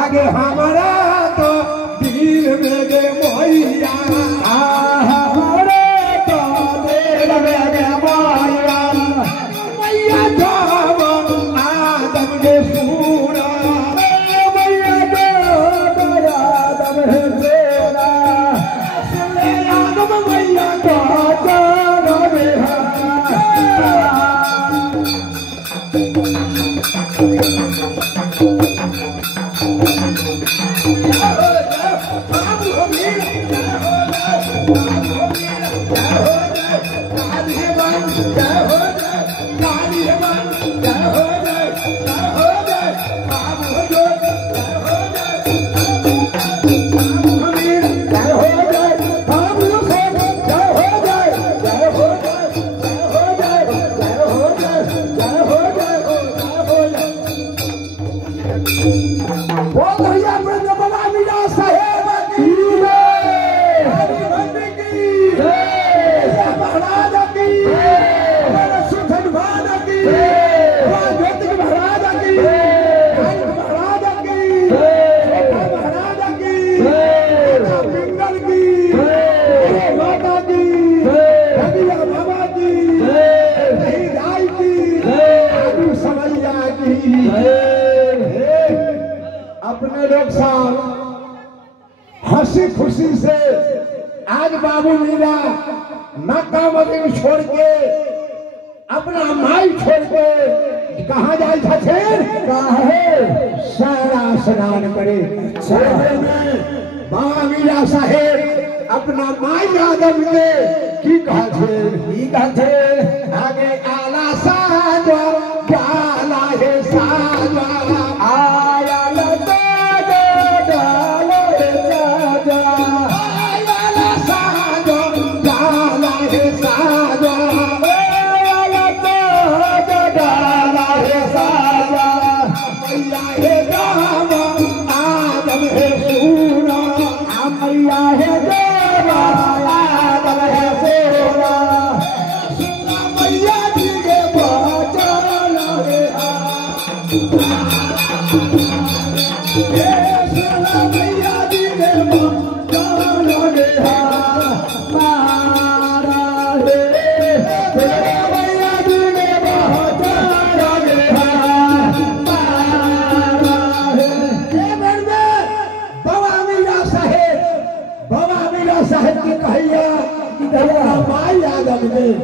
आगे हमारा तो दिल में गे मैया हमारे तो दिल में गे मैया मैया तो आदम के सूरा मैया तो आदम है तेरा सुने आदम मैया तो अपने लोग साथ हंसी खुशी से आज बाबू मीरा मक्का मदीना छोड़ के अपना माई छोड़ के कहाँ जाए थे सारा स्नान करे बाबा मीरा साहेब अपना माई आदम के की कहते आगे आला साजा गाला है साजा आया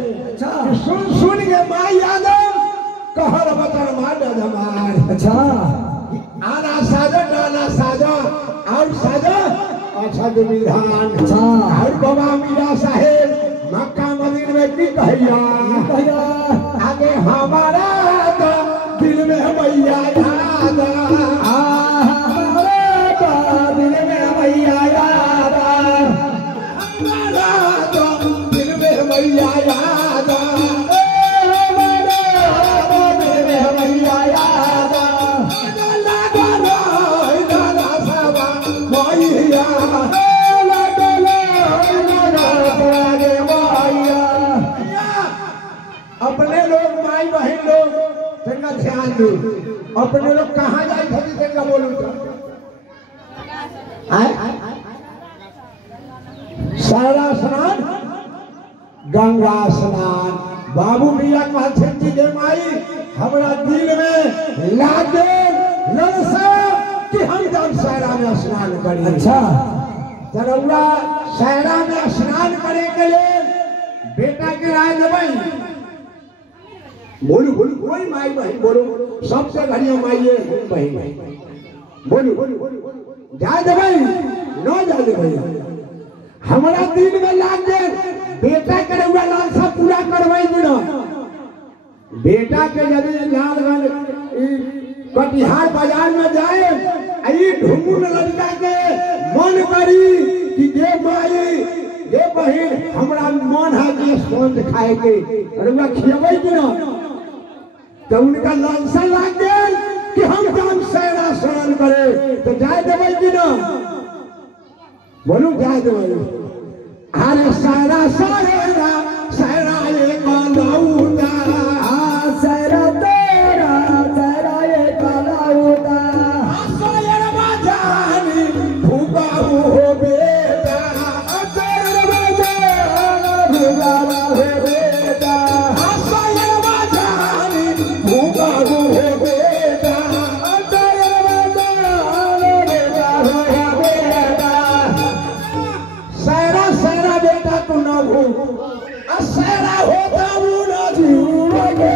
सुन के माई आदम कहर बचन मान हमार अच्छा आना साजा डाला साजा और साजा अच्छा विधान अच्छा और बाबा मीरा साहेब मक्का मदीना में की कहिया आगे हमारा तो दिल में मैया याद हमारा तो दिल में मैया याद हमारा तो दिल में मैया याद अपने लोग माई बहन लोग तेरा ध्यान दो अपने लोग कहाँ जाए थे तेरा बोलूं सारा स्नान गंगा स्नान बाबू मिया कहते थे माई हमारा दिल में लागे ललसा कि हम जब सारा में स्नान करें अच्छा तरौरा सारा में स्नान करे के लिए बेटा के राय देवई बोलू बोलू कोई माई बहन बोलो सबसे बढ़िया माई है बहन बोलू जा दे भाई न जा दे भाई हमारा दिल में लाग दे बेटा करे हुआ लालसा पूरा करवाई देना बेटा के यदि लालगंज कटिहार बाजार में जाए आई ढूंढ लड़का के मन करी कि दे माई दे बहन हमारा मन है कि स्पंज खाए के अरे मैं खियावे कि ना तो उनका लालसा लाग गया कि हम जब सहरा स्मरण करे तो जाए देवे कि ना बोलू जाए देवे अरे सहरा सहरा सहरा ये कालाउदा सहरा तेरा सहरा ये कालाउदा सहरा बाजानी भूखा हो बेटा सहरा बाजानी भूखा हो बेटा सहरा बाजानी भूखा हो बेटा सहरा बाजानी भूखा हो बेटा सहरा सहरा बेटा तू ना भूख सहरा होता वो ना जीवा के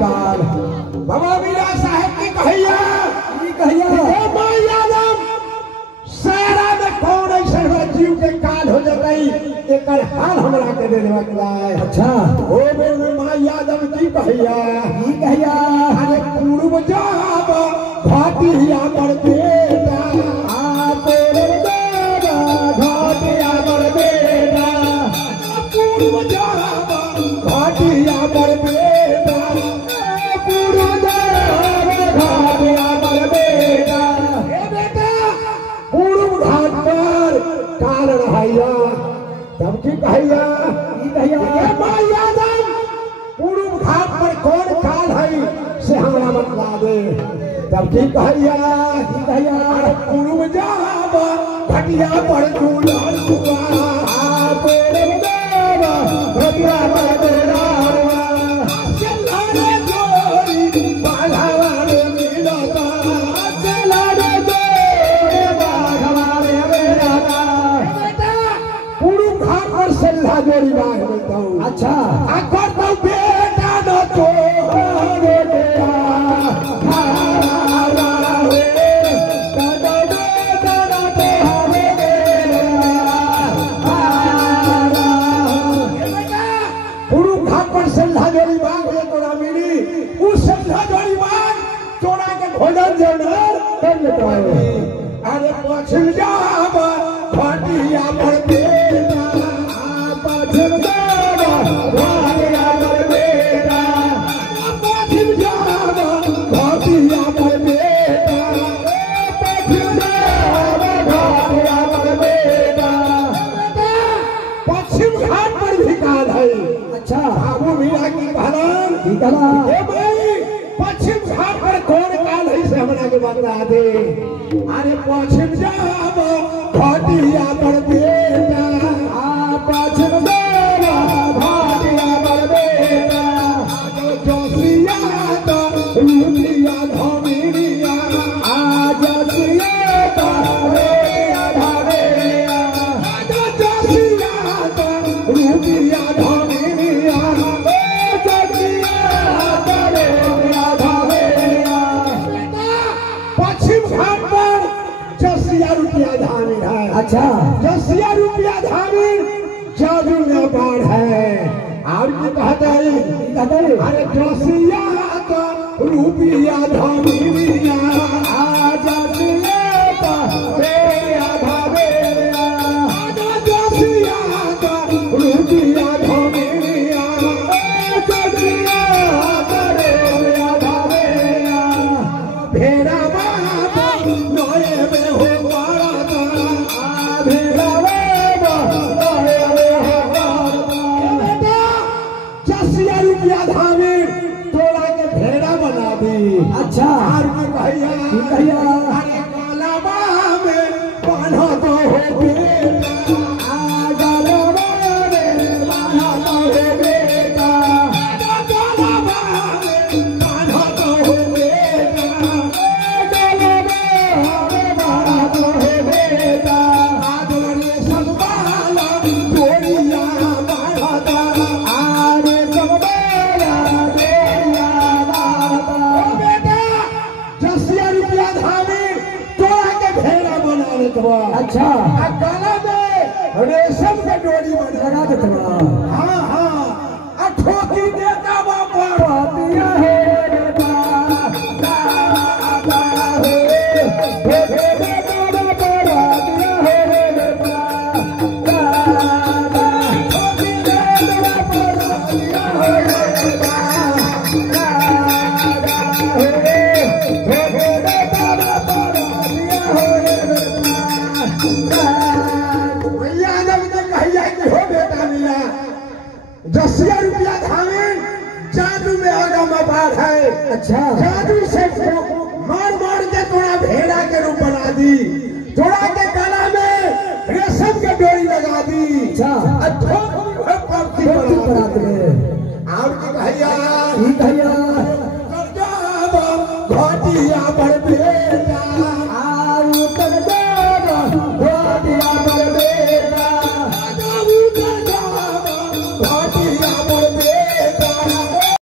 काल बाबा मीरा साहब की कहिया सहरा में कौन ऐसा जीव के काल हो जाई एक हाल हमरा के दे देवा के अच्छा ओ मेरे मां यादव की कहिया अरे पूर्व जाब घाटिया पर बेटा आ तेरे दादा घाटिया पर बेटा पूर्व जाब घाटिया पर बेटा तब की कहिया पूर्व घाट पर कौन काल है से हमरा बतला दे तब की कहिया पूर्व जाब घटिया पर दुलार हुआ घटिया पर दुलार जोड़ी बाग बोलता हूँ अच्छा अगर तो बेटा न तो बेटा गुरु घाट पर संधा जोड़ी बाग है तोड़ा मिली उस संधा जोड़ी बाग तोड़ा के भोजन जरूर कर लेता है अरे पछिल जाब घाटिया पर बेटा पश्चिम घाट पर कौन काल है से हमरा के बता दे अरे पश्चिम जाब घाटिया पर बेटा पश्चिम जाब घाटिया पर बेटा जोशिया तो रूपिया धमिनिया जोशिया तो रूपिया धमिनिया जोशिया तो रूपिया धमिनिया अच्छा जसिया रुपया धामीन जादू में बाढ़ है और की कहता है अरे जसिया तो रुपया धामीनिया जसिया तो रुपया धामीनिया जसिया तो रुपया धामीनिया जसिया तो रुपया धामीनिया भेड़ा बाबा नए में हो अच्छा कहिया अरे कालाबा में बांधा तो हो बेटा कालाबा में बांधा तो हो बेटा कालाबा में बांधा तो हो बेटा कालाबा में बांधा तो हो बेटा आदरे सब बाला जोड़िया बांधा आदरे सब बाला जोड़िया देतवा अच्छा आ गला में रेशम के डोरी लगा देतवा हाँ हाँ आ ठोकी देता बाबा पापिया हो रे ₹10 धामिन जादू में आगा मबार है अच्छा जादू से मार मार के थोड़ा भेड़ा के रूप बना दी थोड़ा के गला में रेशम के डोरी लगा दी अच्छा पड़ती बरात में और की भैया भैया घटिया